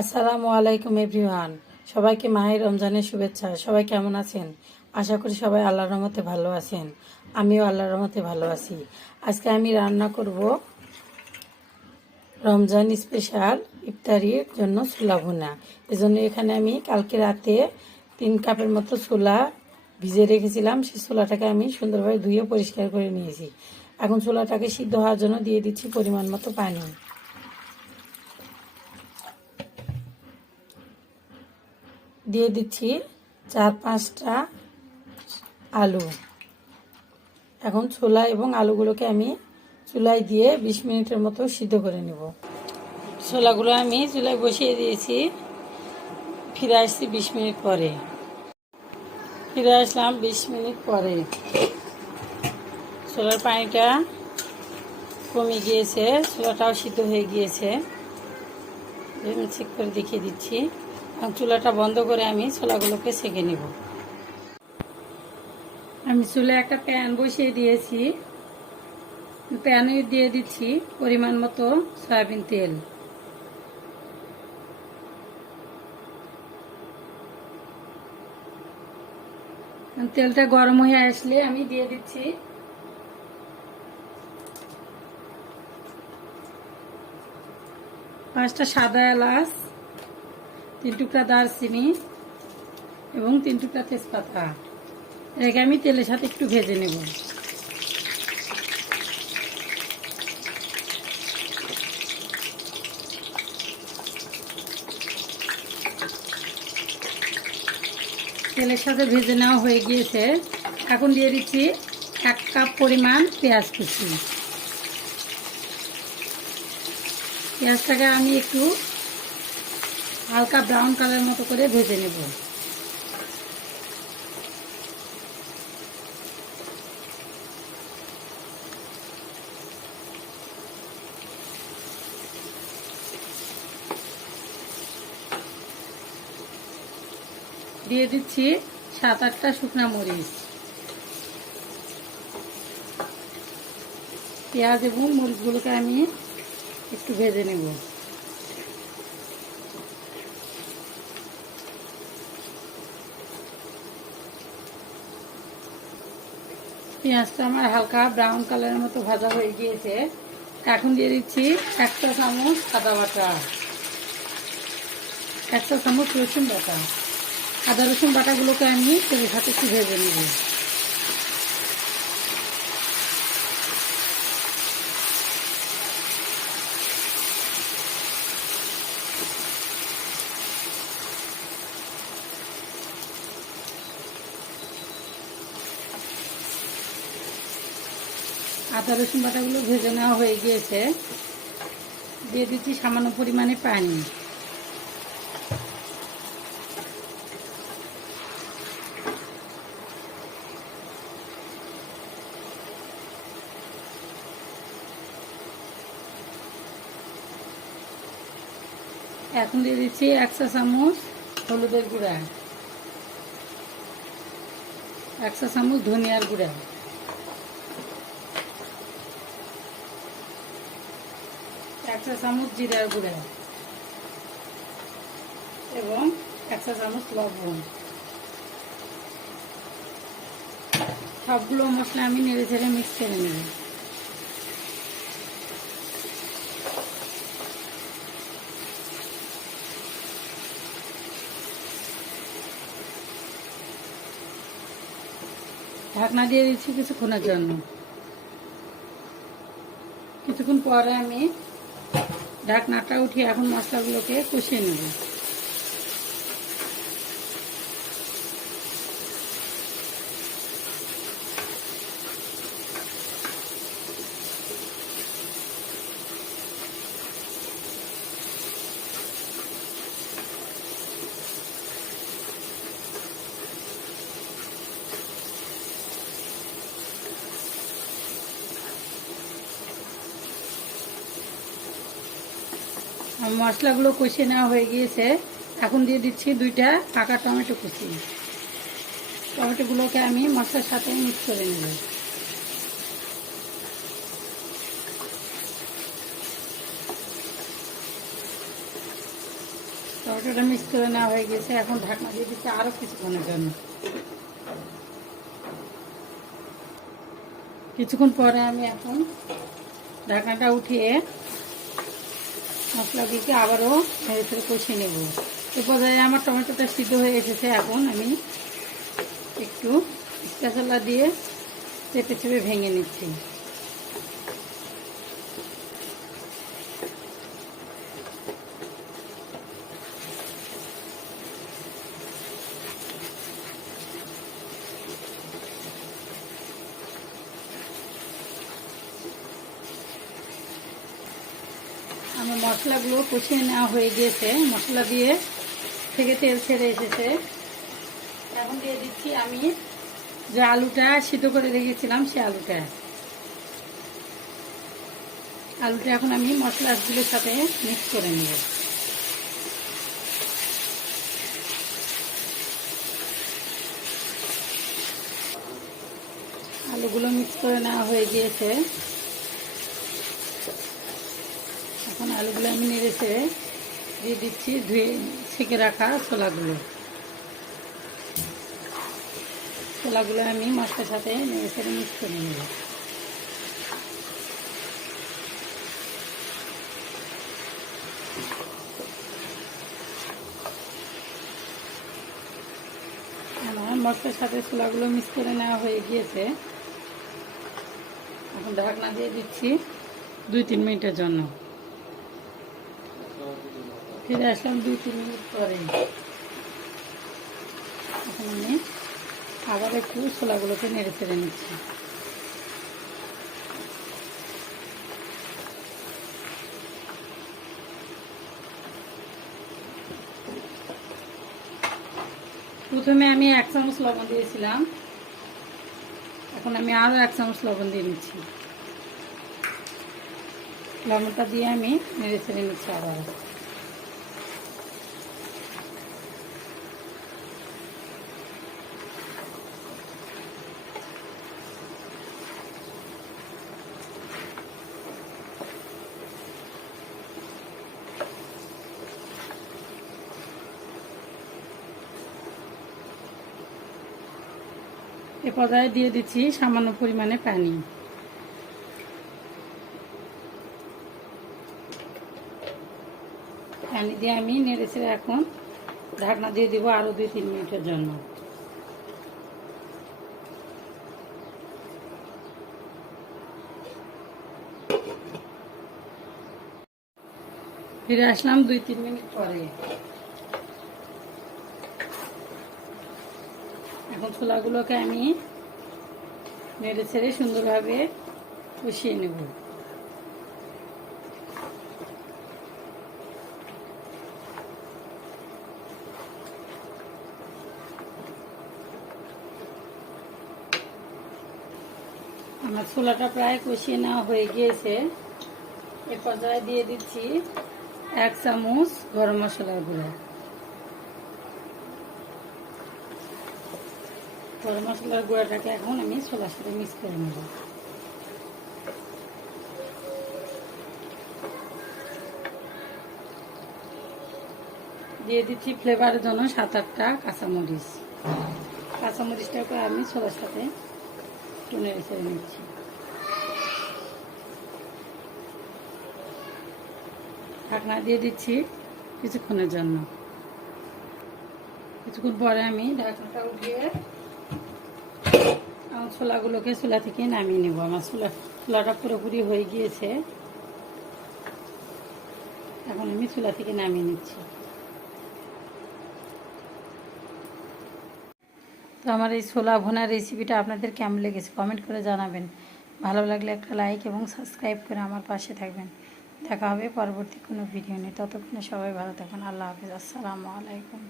আসসালামু আলাইকুম এভরিওয়ান। সবাইকে মাহের রমজানের শুভেচ্ছা। সবাই কেমন আছেন? আশা করি সবাই আল্লাহর রহমতে ভালো আছেন। আমিও আল্লাহর রহমতে ভালো আছি। আজকে আমি রান্না করব রমজান স্পেশাল ইফতারির জন্য ছোলা ভুনা। এজন্য এখানে আমি কালকে রাতে তিন কাপের মতো ছোলা ভিজে রেখেছিলাম। সেই ছোলাটাকে আমি সুন্দরভাবে ধুয়ে পরিষ্কার করে নিয়েছি। এখন ছোলাটাকে সিদ্ধ হওয়ার জন্য দিয়ে দিচ্ছি পরিমাণ মতো পানি। দিয়ে দিচ্ছি চার পাঁচটা আলু। এখন ছোলা এবং আলুগুলোকে আমি চুলায় দিয়ে বিশ মিনিটের মতো সিদ্ধ করে নেব। ছোলাগুলো আমি চুলায় বসিয়ে দিয়েছি। ফিরে আসছি বিশ মিনিট পরে। ফিরে আসলাম বিশ মিনিট পরে। ছোলার পানিটা কমে গিয়েছে, ছোলাটাও সিদ্ধ হয়ে গিয়েছে। চেক করে দেখিয়ে দিচ্ছি। চুলাটা বন্ধ করে আমি ছোলাগুলোকে সেঁকে নেব। আমি চুলে একটা প্যান বসিয়ে দিয়েছি। প্যানে দিয়ে দিচ্ছি পরিমাণ মতো সয়াবিন তেল। তেলটা গরম হয়ে আসলে আমি দিয়ে দিচ্ছি। পাঁচটা সাদা এলাচ তিন টুকরা দারচিনি এবং তিন টুকরা তেজপাতা। এটাকে আমি তেলের সাথে একটু ভেজে নেব। তেলের সাথে ভেজে নেওয়া হয়ে গিয়েছে। এখন দিয়ে দিচ্ছি এক কাপ পরিমাণ পেঁয়াজ কুচি। পেঁয়াজটাকে আমি একটু হালকা ব্রাউন কালার মতো করে ভেজে নেব। দিয়ে দিচ্ছি সাত আটটা শুকনা মরিচ। পেঁয়াজ এবং মরিচগুলোকে আমি একটু ভেজে নেব। পেঁয়াজটা আমার হালকা ব্রাউন কালারের মতো ভাজা হয়ে গিয়েছে। এখন দিয়ে দিচ্ছি একটা চামচ আদা বাটা। একটা চামচ রসুন বাটা। আদা রসুন বাটাগুলোকে আমি তেলের সাথে একটু ভেজে নেব। আদা রসুন বাটাগুলো ভেজে নেওয়া হয়ে গিয়েছে। দিয়ে দিচ্ছি সামান্য পরিমাণে পানি। এখন দিয়ে দিচ্ছি একশো চামচ হলুদের গুঁড়া। একশো চামচ ধনিয়ার গুঁড়া। একশো চামচ জিরার গুঁড়া এবং একশো চামচ লবণ। সবগুলো মশলা আমি নেড়ে ছেড়ে মিক্স করে নেব। ঢাকনা দিয়ে দিচ্ছি কিছুক্ষণের জন্য। কিছুক্ষণ পরে আমি ঢাকনাটা উঠিয়ে এখন মশলাগুলোকে কষিয়ে নেব। মশলাগুলো কষিয়ে নেওয়া হয়ে গিয়েছে। এখন দিয়ে দিচ্ছি দুইটা পাকা টমেটো কুচি। টমেটোগুলোকে আমি মশলার সাথে মিক্স করে নেব। টমেটোটা মিক্স করে নেওয়া হয়ে গেছে এখন ঢাকনা দিয়ে দিচ্ছি আরও কিছুক্ষণের জন্য। কিছুক্ষণ পরে আমি এখন ঢাকনাটা উঠিয়ে মশলাগুলিকে আবারও নেড়ে ফেড়ে কষিয়ে নেব। এ পর্যায়ে আমার টমেটোটা সিদ্ধ হয়ে এসেছে এখন আমি একটু স্পেশালা দিয়ে চেপে চেপে ভেঙে নিচ্ছি। মশলাগুলো কষিয়ে নেওয়া হয়ে গিয়েছে। মশলা দিয়ে থেকে তেল ছেড়ে এসেছে। এখন দিয়ে দিচ্ছি আমি যে আলুটা সিদ্ধ করে রেখেছিলাম, সে আলুটা। আলুটা এখন আমি মশলাগুলোর সাথে মিক্স করে নেব। আলুগুলো মিক্স করে নেওয়া হয়ে গিয়েছে এখন আলুগুলো আমি নেড়েছে দিয়ে দিচ্ছি, ধুয়ে ছেঁকে রাখা ছোলাগুলো। ছোলাগুলো আমি মশলার সাথে নেড়ে ছেড়ে মিক্স করে নেব। আমার মশলার সাথে ছোলাগুলো মিক্স করে নেওয়া হয়ে গিয়েছে। এখন ঢাকনা দিয়ে দিচ্ছি দুই তিন মিনিটের জন্য। ফিরে আসলাম দুই, তিন মিনিট পরে। এখন আমি আবার একটু ছোলাগুলোকে নেড়ে ফেড়ে নিচ্ছি। প্রথমে আমি এক চামচ লবণ দিয়েছিলাম। এখন আমি আরও এক চামচ লবণ দিয়ে নিচ্ছি। লবণটা দিয়ে আমি নেড়ে ছেড়ে নিচ্ছি আবার এ পর্যায়ে দিয়ে দিচ্ছি সামান্য পরিমাণে পানি। পানি দিয়ে আমি নেড়ে ছেড়ে এখন ঢাকনা দিয়ে দিব আরও দুই, তিন মিনিটের জন্য। ফিরে আসলাম দুই, তিন মিনিট পরে। এখন ছোলাগুলোকে আমি নেড়ে ছেড়ে সুন্দরভাবে কষিয়ে নেব। আমার ছোলাটা প্রায় কষিয়ে নেওয়া হয়ে গিয়েছে। এ পর্যায়ে দিয়ে দিচ্ছি এক চামচ গরম মশলার গুঁড়ো। গরম মশলার গুঁড়াটাকে এখন আমি ছোলার সাথে মিক্স করে নেব। দিয়ে দিচ্ছি ফ্লেভারের জন্য সাত আটটা কাঁচামরিচ। কাঁচামরিচটাকে আমি ছোলার সাথে একটু নেড়ে ছেড়ে নিচ্ছি। ঢাকনা দিয়ে দিচ্ছি কিছুক্ষণের জন্য। কিছুক্ষণ পরে আমি ঢাকনাটা উঠিয়ে ছোলাগুলোকে ছোলা থেকে নামিয়ে নেব। আমার ছোলা ছোলাটা পুরোপুরি হয়ে গিয়েছে। এখন আমি ছোলা থেকে নামিয়ে নিচ্ছি। তো আমার এই ছোলা ভোনার রেসিপিটা আপনাদের কেমন লেগেছে কমেন্ট করে জানাবেন। ভালো লাগলে একটা লাইক এবং সাবস্ক্রাইব করে আমার পাশে থাকবেন। দেখা হবে পরবর্তী কোনো ভিডিও নিয়ে। ততক্ষণে সবাই ভালো থাকুন। আল্লাহ হাফিজ। আসসালামু আলাইকুম।